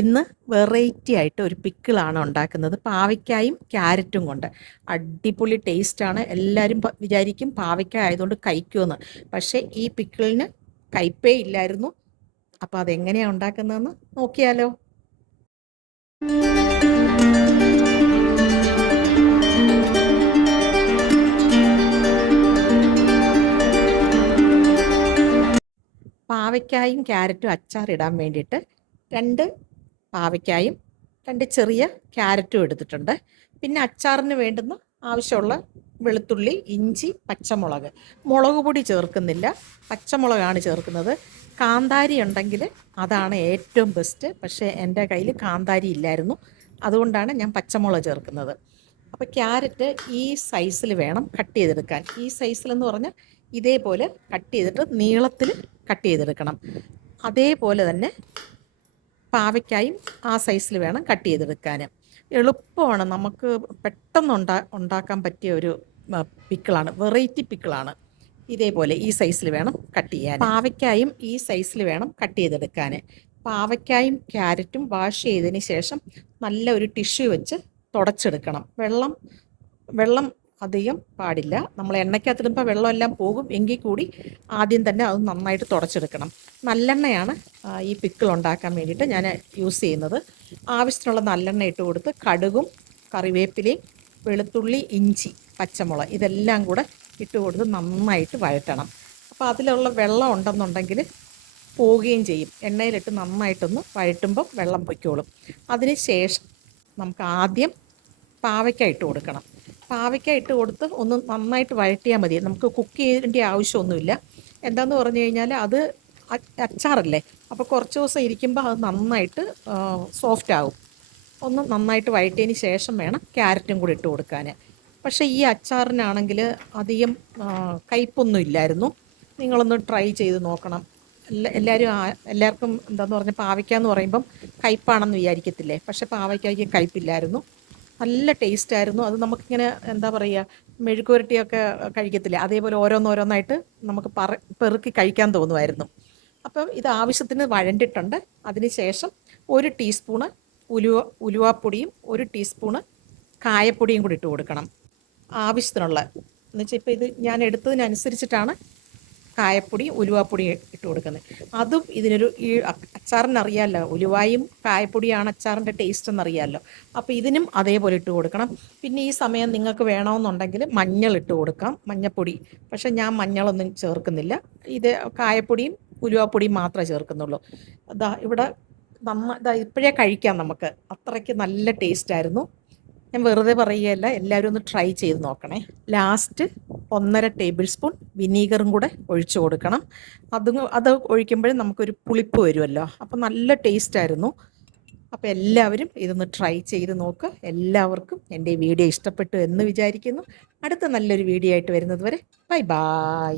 ഇന്ന് വെറൈറ്റി ആയിട്ട് ഒരു പിക്കിളാണ് ഉണ്ടാക്കുന്നത്. പാവയ്ക്കായും ക്യാരറ്റും കൊണ്ട് അടിപൊളി ടേസ്റ്റാണ്. എല്ലാവരും വിചാരിക്കും പാവയ്ക്ക ആയതുകൊണ്ട് കഴിക്കുമെന്ന്. പക്ഷേ ഈ പിക്കിളിന് കയ്പേ ഇല്ലായിരുന്നു. അപ്പോൾ അതെങ്ങനെയാണ് ഉണ്ടാക്കുന്നതെന്ന് നോക്കിയാലോ. പാവയ്ക്കായും ക്യാരറ്റും അച്ചാറിടാൻ വേണ്ടിയിട്ട് 2 പാവയ്ക്കായും 2 ചെറിയ ക്യാരറ്റും എടുത്തിട്ടുണ്ട്. പിന്നെ അച്ചാറിന് വേണ്ടുന്ന ആവശ്യമുള്ള വെളുത്തുള്ളി, ഇഞ്ചി, പച്ചമുളക്. മുളക് പൊടി ചേർക്കുന്നില്ല, പച്ചമുളകാണ് ചേർക്കുന്നത്. കാന്താരി ഉണ്ടെങ്കിൽ അതാണ് ഏറ്റവും ബെസ്റ്റ്. പക്ഷേ എൻ്റെ കയ്യിൽ കാന്താരി ഇല്ലായിരുന്നു, അതുകൊണ്ടാണ് ഞാൻ പച്ചമുളക് ചേർക്കുന്നത്. അപ്പോൾ ക്യാരറ്റ് ഈ സൈസിൽ വേണം കട്ട് ചെയ്തെടുക്കാൻ. ഈ സൈസിലെന്ന് പറഞ്ഞാൽ ഇതേപോലെ കട്ട് ചെയ്തിട്ട് നീളത്തിൽ കട്ട് ചെയ്തെടുക്കണം. അതേപോലെ തന്നെ പാവയ്ക്കായും ആ സൈസിൽ വേണം കട്ട് ചെയ്തെടുക്കാൻ. എളുപ്പമാണ്, നമുക്ക് പെട്ടെന്ന് ഉണ്ടാക്കാൻ പറ്റിയ ഒരു പിക്കിളാണ്, വെറൈറ്റി പിക്കിളാണ്. ഇതേപോലെ ഈ സൈസിൽ വേണം കട്ട് ചെയ്യാൻ. പാവയ്ക്കായും ഈ സൈസിൽ വേണം കട്ട് ചെയ്തെടുക്കാൻ. പാവയ്ക്കായും ക്യാരറ്റും വാഷ് ചെയ്തതിന് ശേഷം നല്ല ഒരു ടിഷ്യൂ വെച്ച് തുടച്ചെടുക്കണം. വെള്ളം അധികം പാടില്ല. നമ്മൾ എണ്ണയ്ക്കകത്തിടുമ്പോൾ വെള്ളമെല്ലാം പോകും, എങ്കിൽ കൂടി ആദ്യം തന്നെ അത് നന്നായിട്ട് തുടച്ചെടുക്കണം. നല്ലെണ്ണയാണ് ഈ പിക്കിൾ ഉണ്ടാക്കാൻ വേണ്ടിയിട്ട് ഞാൻ യൂസ് ചെയ്യുന്നത്. ആവശ്യത്തിനുള്ള നല്ലെണ്ണ ഇട്ട് കൊടുത്ത് കടുകും കറിവേപ്പിലയും വെളുത്തുള്ളി, ഇഞ്ചി, പച്ചമുളക് ഇതെല്ലാം കൂടെ ഇട്ട് കൊടുത്ത് നന്നായിട്ട് വഴറ്റണം. അപ്പോൾ അതിലുള്ള വെള്ളം ഉണ്ടെന്നുണ്ടെങ്കിൽ പോവുകയും ചെയ്യും. എണ്ണയിലിട്ട് നന്നായിട്ടൊന്ന് വഴറ്റുമ്പോൾ വെള്ളം പൊയ്ക്കോളും. അതിന് ശേഷം നമുക്ക് ആദ്യം പാവയ്ക്ക ഇട്ട് കൊടുക്കണം. പാവയ്ക്ക ഇട്ട് കൊടുത്ത് ഒന്ന് നന്നായിട്ട് വഴറ്റിയാൽ മതി. നമുക്ക് കുക്ക് ചെയ്യേണ്ട ആവശ്യമൊന്നുമില്ല. എന്താണെന്ന് പറഞ്ഞു കഴിഞ്ഞാൽ അത് അച്ചാറല്ലേ, അപ്പോൾ കുറച്ച് ദിവസം ഇരിക്കുമ്പോൾ അത് നന്നായിട്ട് സോഫ്റ്റ് ആകും. ഒന്ന് നന്നായിട്ട് വഴറ്റിയതിന് ശേഷം വേണം ക്യാരറ്റും കൂടി ഇട്ട് കൊടുക്കാൻ. പക്ഷേ ഈ അച്ചാറിനാണെങ്കിൽ അധികം കയ്പൊന്നും ഇല്ലായിരുന്നു. നിങ്ങളൊന്ന് ട്രൈ ചെയ്ത് നോക്കണം. എല്ലാവർക്കും എന്താണെന്ന് പറഞ്ഞാൽ പാവയ്ക്ക എന്ന് പറയുമ്പം കയ്പാണെന്ന് വിചാരിക്കത്തില്ലേ, പക്ഷേ പാവയ്ക്കയ്ക്ക് കയ്പില്ലായിരുന്നു. നല്ല ടേസ്റ്റായിരുന്നു. അത് നമുക്കിങ്ങനെ എന്താ പറയുക, മെഴുക്കുവരട്ടിയൊക്കെ കഴിക്കത്തില്ലേ, അതേപോലെ ഓരോന്നോരോന്നായിട്ട് നമുക്ക് പെറുക്കി കഴിക്കാൻ തോന്നുമായിരുന്നു. അപ്പം ഇത് ആവശ്യത്തിന് വഴണ്ടിട്ടുണ്ട്. അതിന് ശേഷം 1 ടീസ്പൂണ് ഉലുവാപ്പൊടിയും 1 ടീസ്പൂണ് കായപ്പൊടിയും കൂടി ഇട്ട് കൊടുക്കണം. ആവശ്യത്തിനുള്ള എന്നുവെച്ചാൽ ഇപ്പോൾ ഇത് ഞാൻ എടുത്തതിനനുസരിച്ചിട്ടാണ് കായപ്പൊടിയും ഉലുവാപ്പൊടിയും ഇട്ട് കൊടുക്കുന്നത്. അതും ഈ അച്ചാറിനറിയാമല്ലോ, ഉലുവായും കായപ്പൊടിയാണ് അച്ചാറിൻ്റെ ടേസ്റ്റ് എന്നറിയാമല്ലോ. അപ്പോൾ ഇതിനും അതേപോലെ ഇട്ട് കൊടുക്കണം. പിന്നെ ഈ സമയം നിങ്ങൾക്ക് വേണമെന്നുണ്ടെങ്കിൽ മഞ്ഞൾ ഇട്ട് കൊടുക്കാം, മഞ്ഞൾപ്പൊടി. പക്ഷേ ഞാൻ മഞ്ഞളൊന്നും ചേർക്കുന്നില്ല. ഇത് കായപ്പൊടിയും ഉലുവാപ്പൊടിയും മാത്രമേ ചേർക്കുന്നുള്ളൂ. ഇവിടെ ഇപ്പോഴേ കഴിക്കാം നമുക്ക്, അത്രയ്ക്ക് നല്ല ടേസ്റ്റായിരുന്നു. ഞാൻ വെറുതെ പറയുകയല്ല, എല്ലാവരും ഒന്ന് ട്രൈ ചെയ്ത് നോക്കണേ. ലാസ്റ്റ് 1.5 ടേബിൾ സ്പൂൺ വിനീഗറും കൂടെ ഒഴിച്ചു കൊടുക്കണം. അത് ഒഴിക്കുമ്പോഴും നമുക്കൊരു പുളിപ്പ് വരുമല്ലോ, അപ്പോൾ നല്ല ടേസ്റ്റായിരുന്നു. അപ്പോൾ എല്ലാവരും ഇതൊന്ന് ട്രൈ ചെയ്ത് നോക്കുക. എല്ലാവർക്കും എൻ്റെ ഈ വീഡിയോ ഇഷ്ടപ്പെട്ടു എന്ന് വിചാരിക്കുന്നു. അടുത്ത നല്ലൊരു വീഡിയോ ആയിട്ട് വരുന്നത് വരെ ബൈ ബൈ.